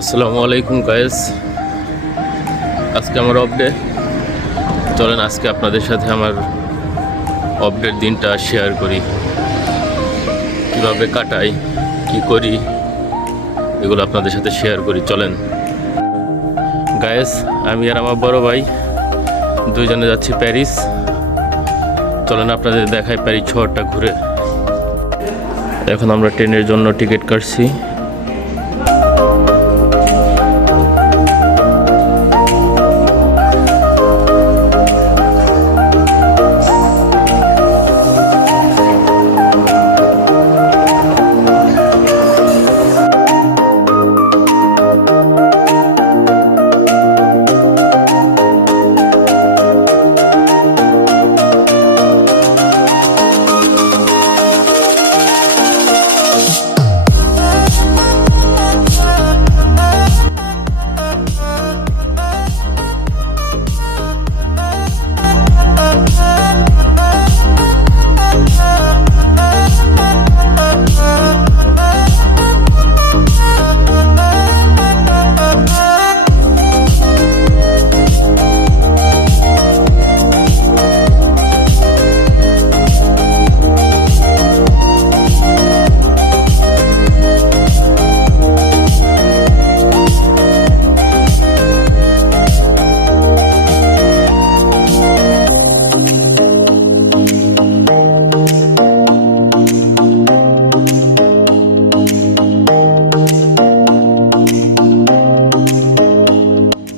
আসসালামু আলাইকুম গাইস, আজকে আমার অফ ডে। চলেন আজকে আপনাদের সাথে আমার অফ ডের দিনটা শেয়ার করি, কিভাবে কাটাই, কি করি, এগুলো আপনাদের সাথে শেয়ার করি। চলেন গাইস, আমি আর আমার বড় ভাই দুইজনে যাচ্ছি প্যারিস। চলেন আপনাদের দেখাই প্যারিস শহরটা ঘুরে। এখন আমরা ট্রেনের জন্য টিকিট কাটছি।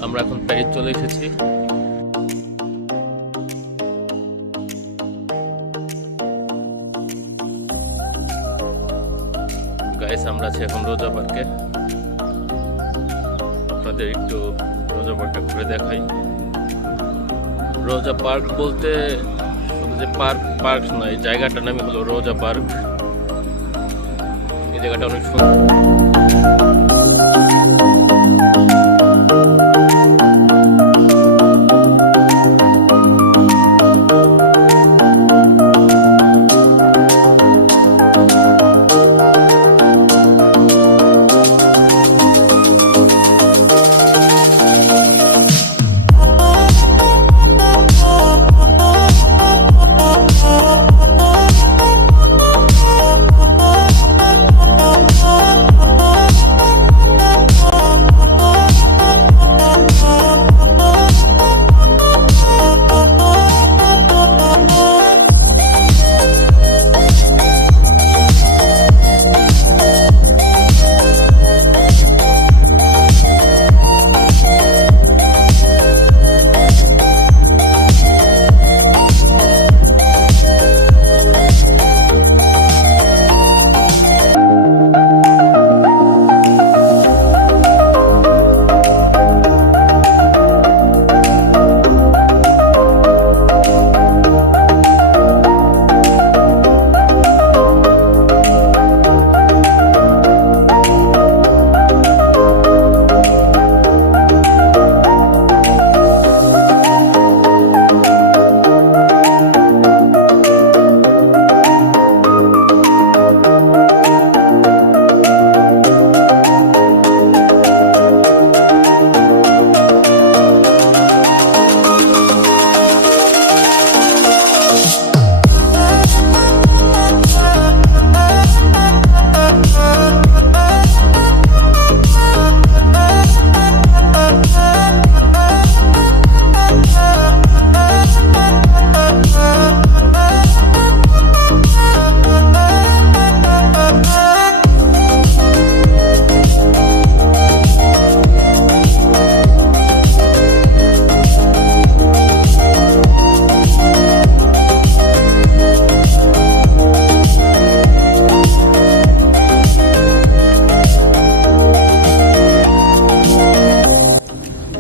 আমরা এখন প্যারিস চলে এসেছি। গাইস, আমরা আছি এখন রোজা পার্কে। আপনাদের একটু রোজা পার্কটা ঘুরে দেখাই। রোজা পার্ক বলতে শুধু যে পার্ক নয়, জায়গাটার নামই হলো রোজা পার্ক। এই জায়গাটা অনেক সুন্দর।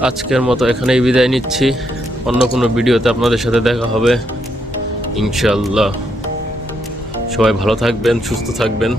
আজকের মতো এখানেই বিদায় নিচ্ছি। অন্য কোনো ভিডিওতে আপনাদের সাথে দেখা হবে ইনশাআল্লাহ। সবাই ভালো থাকবেন, সুস্থ থাকবেন।